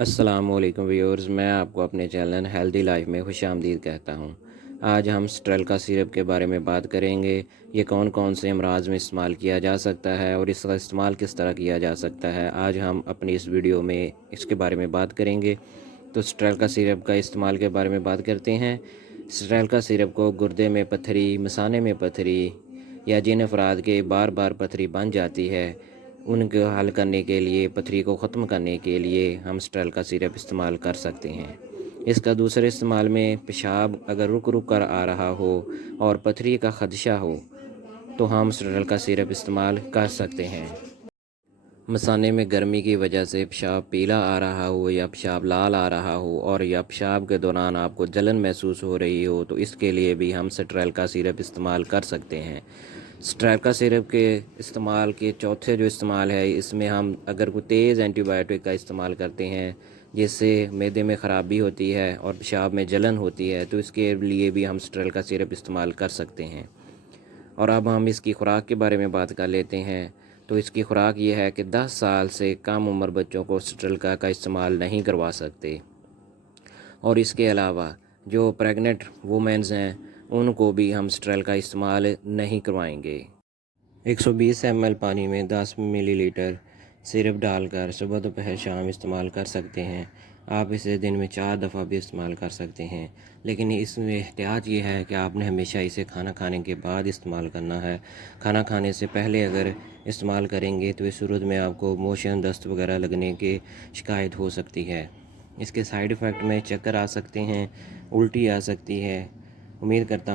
अस्सलाम वालेकुम व्यूअर्स, मैं आपको अपने चैनल हेल्दी लाइफ में खुश आमदीद कहता हूँ। आज हम स्ट्रेल्का सिरप के बारे में बात करेंगे। ये कौन कौन से अमराज में इस्तेमाल किया जा सकता है और इसका इस्तेमाल किस तरह किया जा सकता है, आज हम अपनी इस वीडियो में इसके बारे में बात करेंगे। तो स्ट्रेल्का सिरप का इस्तेमाल के बारे में बात करते हैं। स्ट्रेल्का सिरप को गुर्दे में पत्थरी, मसाने में पत्थरी या जिन अफराद के बार बार पत्थरी बन जाती है उनको हल करने के लिए, पथरी को ख़त्म करने के लिए हम स्ट्रेल्का सिरप इस्तेमाल कर सकते हैं। इसका दूसरे इस्तेमाल में पेशाब अगर रुक रुक कर आ रहा हो और पथरी का खदशा हो तो हम स्ट्रेल्का सिरप इस्तेमाल कर सकते हैं। मसाने में गर्मी की वजह से पेशाब पीला आ रहा हो या पेशाब लाल आ रहा हो और या पेशाब के दौरान आपको जलन महसूस हो रही हो तो इसके लिए भी हम स्ट्रेल्का सिरप इस्तेमाल कर सकते हैं। स्ट्रेल्का सिरप के इस्तेमाल के चौथे जो इस्तेमाल है, इसमें हम अगर कोई तेज़ एंटीबायोटिक का इस्तेमाल करते हैं जिससे मैदे में ख़राबी होती है और पेशाब में जलन होती है तो इसके लिए भी हम स्ट्रेल्का सिरप इस्तेमाल कर सकते हैं। और अब हम इसकी ख़ुराक के बारे में बात कर लेते हैं। तो इसकी ख़ुराक ये है कि 10 साल से कम उम्र बच्चों को स्ट्रेल्का का इस्तेमाल नहीं करवा सकते, और इसके अलावा जो प्रेग्नेंट वुमेन्स हैं उनको भी हम स्ट्रेल्का का इस्तेमाल नहीं करवाएंगे। 120 ml पानी में 10 मिलीलीटर सिरप डालकर सुबह दोपहर शाम इस्तेमाल कर सकते हैं। आप इसे दिन में 4 दफ़ा भी इस्तेमाल कर सकते हैं, लेकिन इसमें एहतियात ये है कि आपने हमेशा इसे खाना खाने के बाद इस्तेमाल करना है। खाना खाने से पहले अगर इस्तेमाल करेंगे तो इस सूरत में आपको मोशन, दस्त वगैरह लगने की शिकायत हो सकती है। इसके साइड इफ़ेक्ट में चक्कर आ सकते हैं, उल्टी आ सकती है। उम्मीद करता